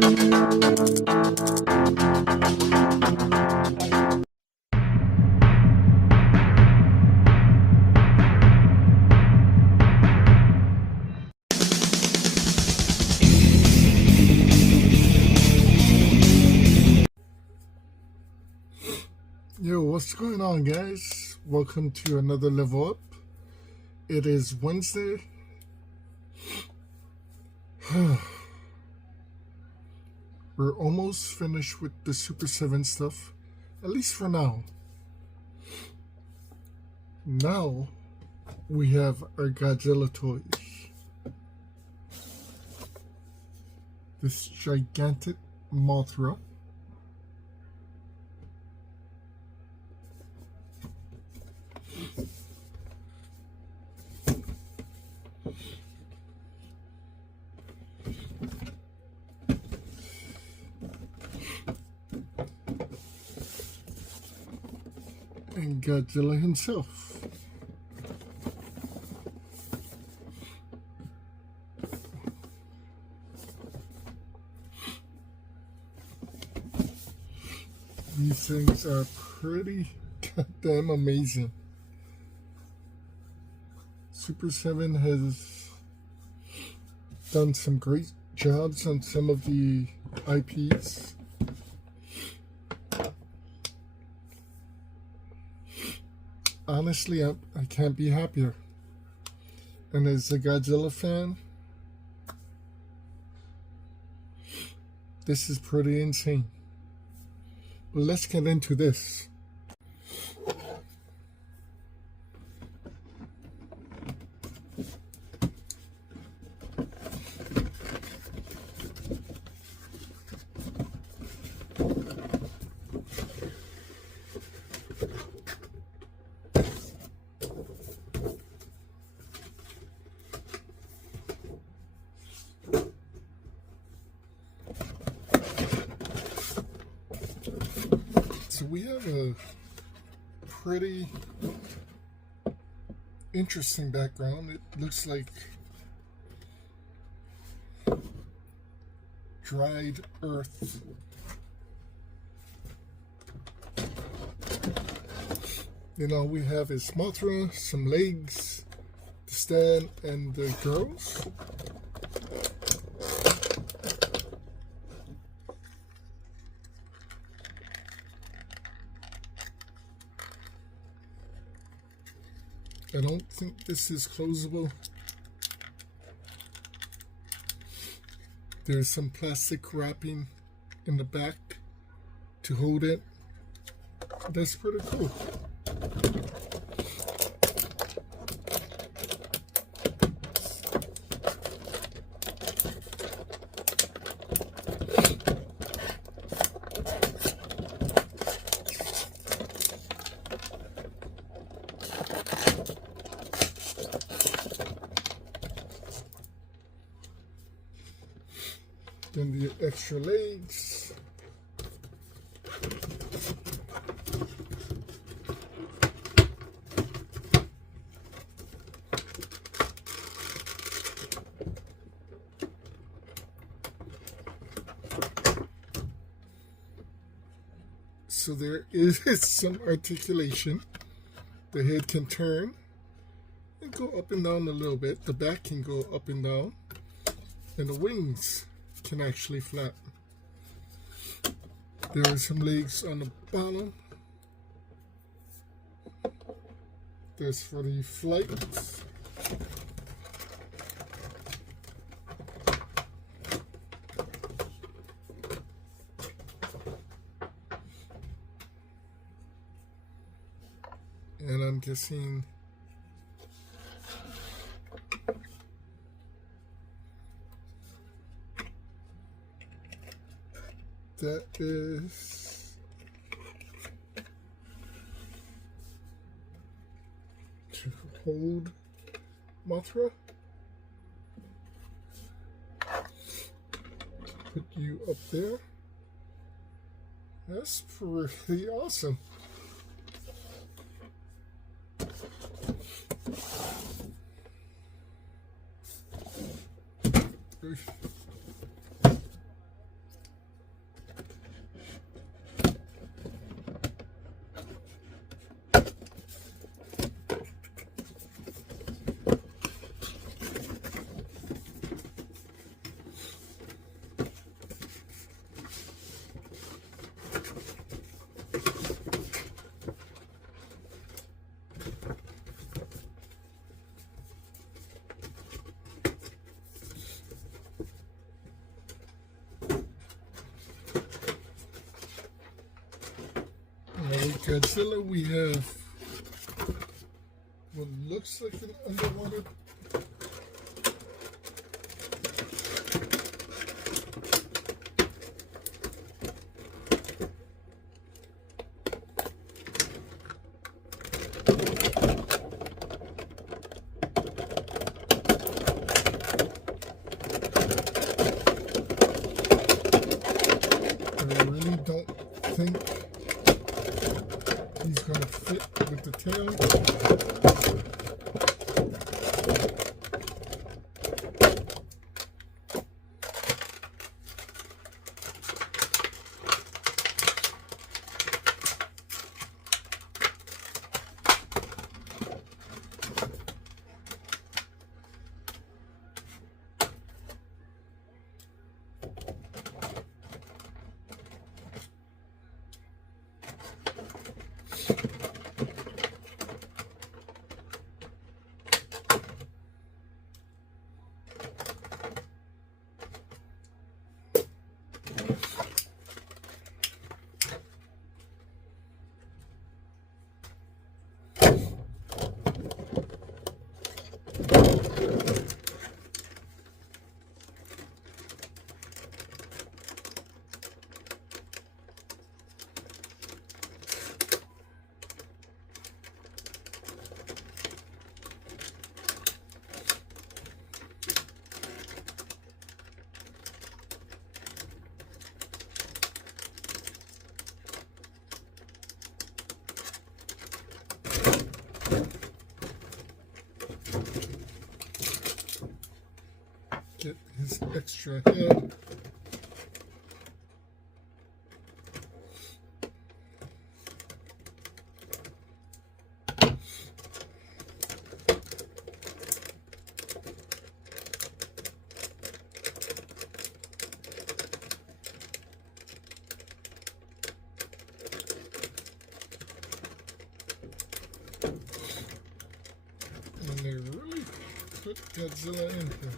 Yo, what's going on, guys? Welcome to another level up. It is Wednesday. We're almost finished with the Super 7 stuff, at least for now. Now we have our Godzilla toys. This gigantic Mothra. And Godzilla himself. These things are pretty goddamn amazing. Super 7 has done some great jobs on some of the IPs. Honestly, I can't be happier. And as a Godzilla fan, this is pretty insane. But let's get into this. So we have a pretty interesting background. It looks like dried earth. You know, we have his Mothra, some legs, the stand, and the girls. I don't think this is closable. There's some plastic wrapping in the back to hold it. That's pretty cool. Then the extra legs. So there is some articulation. The head can turn and go up and down a little bit. The back can go up and down. And the wings can actually flap. There are some legs on the bottom. There's for the flight. And I'm guessing that is to hold Mothra. Put you up there. That's pretty awesome. Godzilla, we have what looks like an underwater think he's going to fit with the tail. Get his extra head. And they really put Godzilla in here.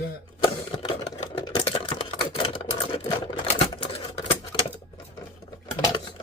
that. Oops.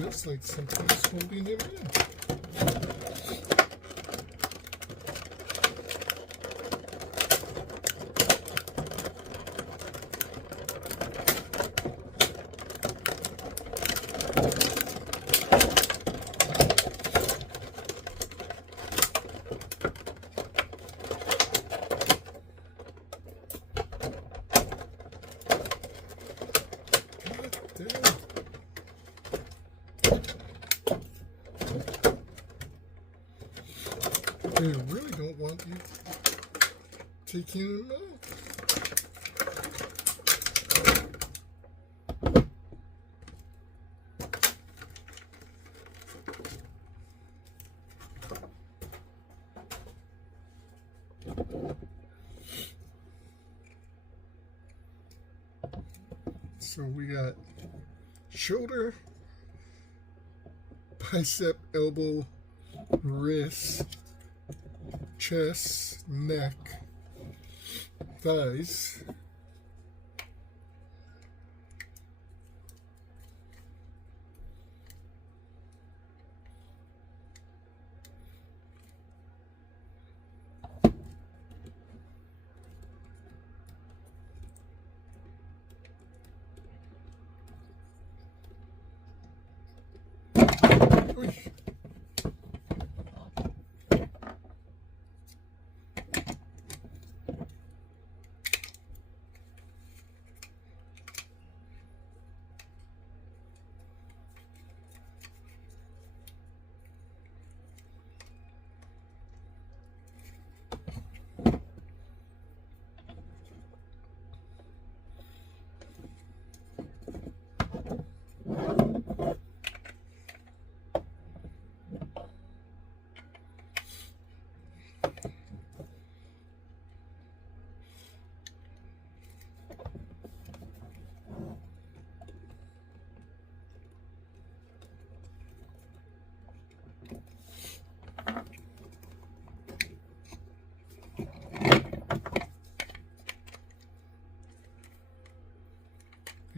Looks like something's holding him in. They really don't want you taking them out. So we got shoulder, bicep, elbow, wrist, chest, neck, thighs,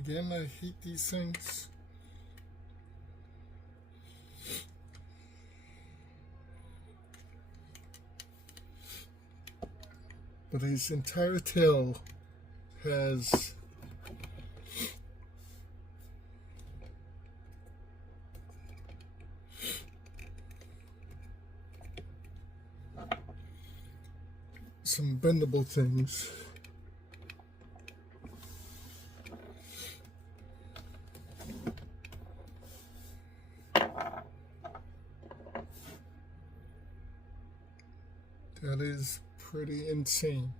again, I hate these things. But his entire tail has some bendable things. That is pretty insane.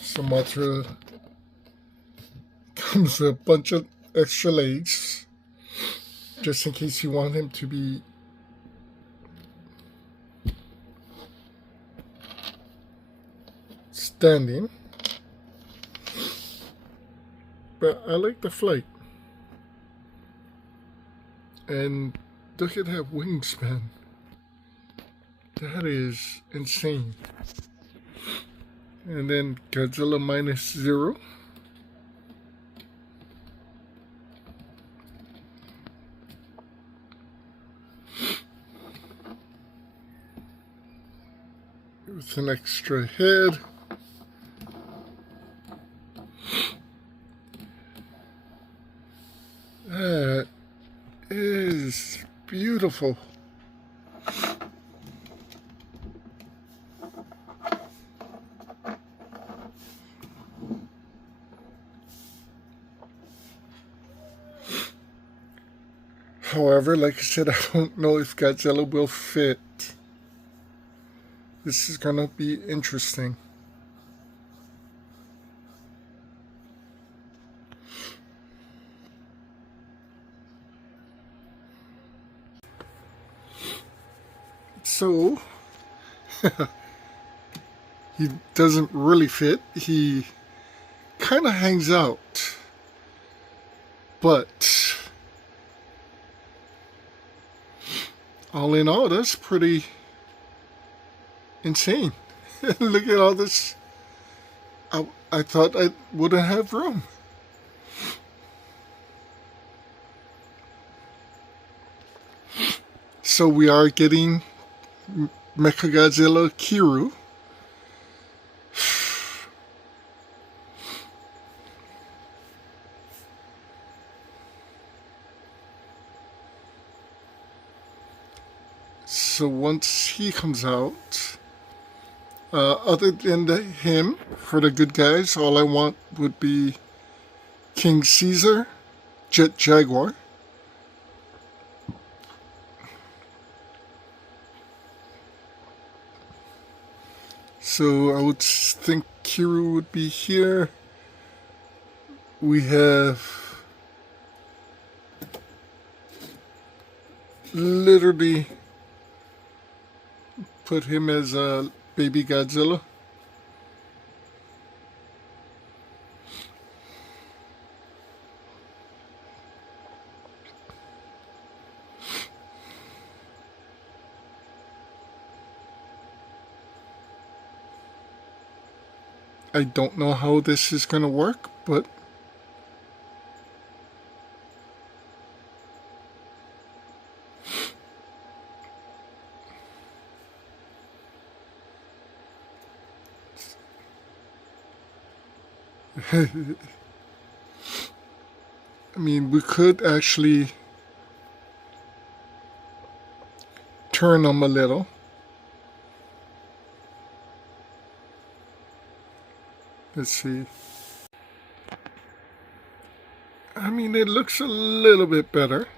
So Mothra comes with a bunch of extra legs, just in case you want him to be standing. but I like the flight. And look at that wingspan. That is insane. And then Godzilla Minus 0. With an extra head. That is beautiful. However, like I said, I don't know if Godzilla will fit. This is gonna be interesting. So, he doesn't really fit. He kind of hangs out. But, all in all, that's pretty insane. Look at all this. I thought I wouldn't have room. So we are getting Mechagodzilla Kiru. So once he comes out, other than him, for the good guys, all I want would be King Caesar, Jet Jaguar. So I would think Kiru would be here. We have literally put him as a baby Godzilla. I don't know how this is going to work, but I mean, we could actually turn them a little. Let's see. I mean, it looks a little bit better.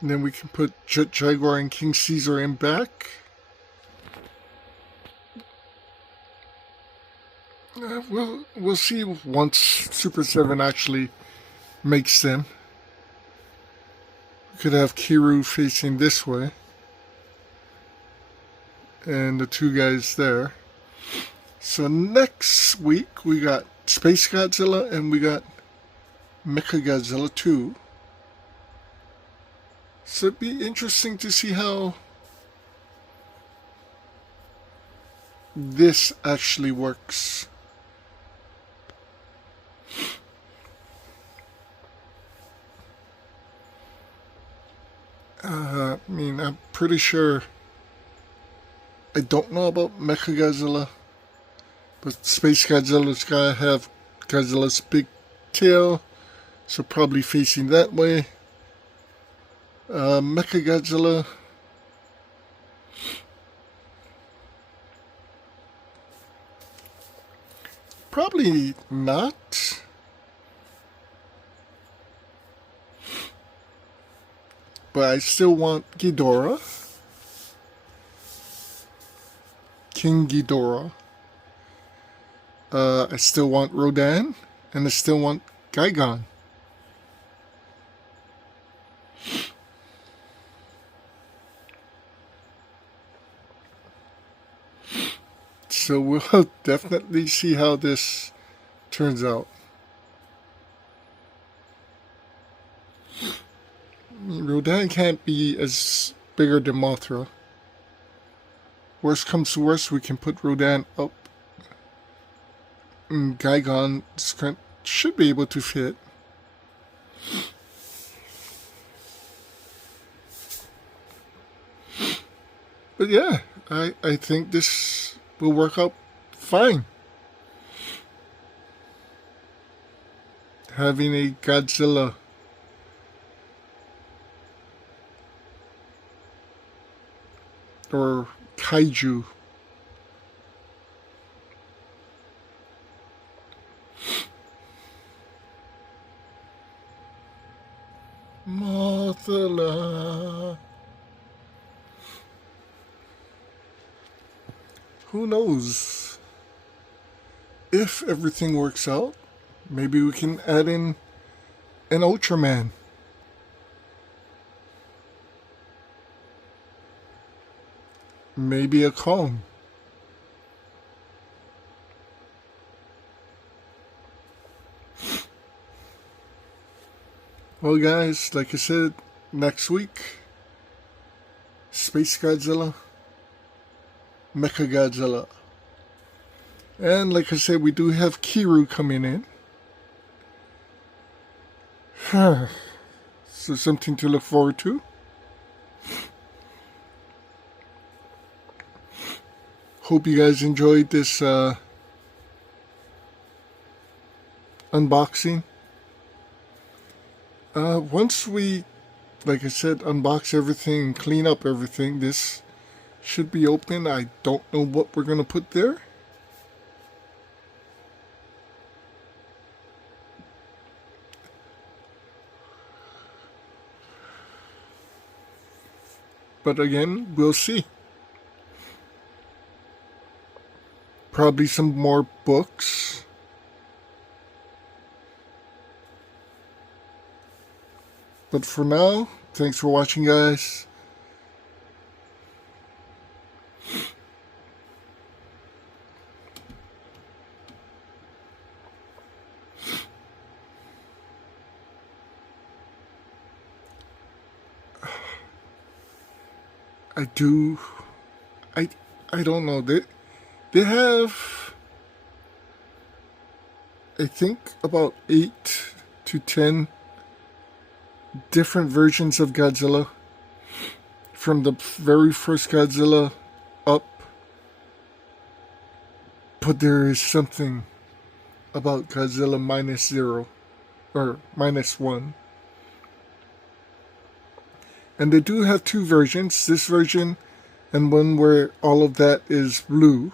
And then we can put Jet Jaguar and King Caesar in back. We'll see once Super 7 actually makes them. We could have Kiru facing this way. And the two guys there. So next week we got Space Godzilla and we got Mechagodzilla 2. So it'd be interesting to see how this actually works. I mean, I'm pretty sure. I don't know about Mechagodzilla, but Space Godzilla's gotta have Godzilla's big tail, so probably facing that way. Mechagodzilla, probably not. But I still want Ghidorah. King Ghidorah. I still want Rodan, and I still want Gigan. So we'll definitely see how this turns out. Rodan can't be as bigger than Mothra. Worst comes to worst, we can put Rodan up. And Gigan should be able to fit. But yeah, I think this will work out fine. Having a Godzilla or Kaiju. Mothra. Who knows? If everything works out, maybe we can add in an Ultraman. Maybe a Kong. Well guys, like I said, next week, Space Godzilla, Mecha Godzilla. And like I said, we do have Kiru coming in. So something to look forward to. Hope you guys enjoyed this unboxing. Once we, like I said, unbox everything and clean up everything, this should be open. I don't know what we're going to put there. But again, we'll see. Probably some more books. But for now, thanks for watching, guys. I don't know. They have, I think, about 8 to 10 different versions of Godzilla. From the very first Godzilla up. But there is something about Godzilla Minus 0. Or Minus 1. And they do have 2 versions. This version and one where all of that is blue.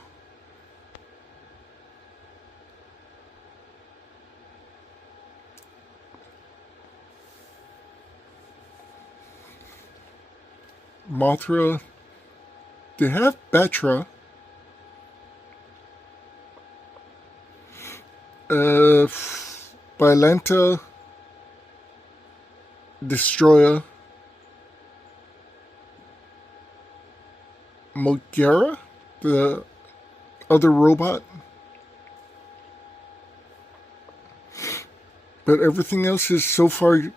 Mothra. They have Batra. Bylanta. Destroyer. Mogera, the other robot. But everything else has so far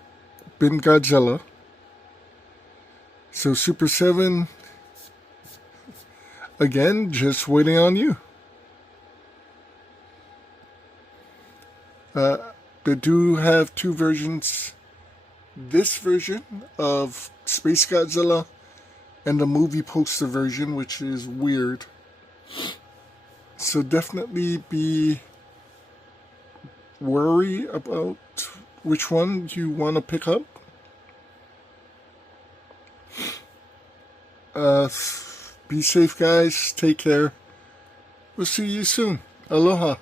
been Godzilla. So Super 7, again, just waiting on you. They do have 2 versions. This version of Space Godzilla and the movie poster version, which is weird. So definitely be wary about which one you want to pick up. Be safe, guys. Take care. We'll see you soon. Aloha.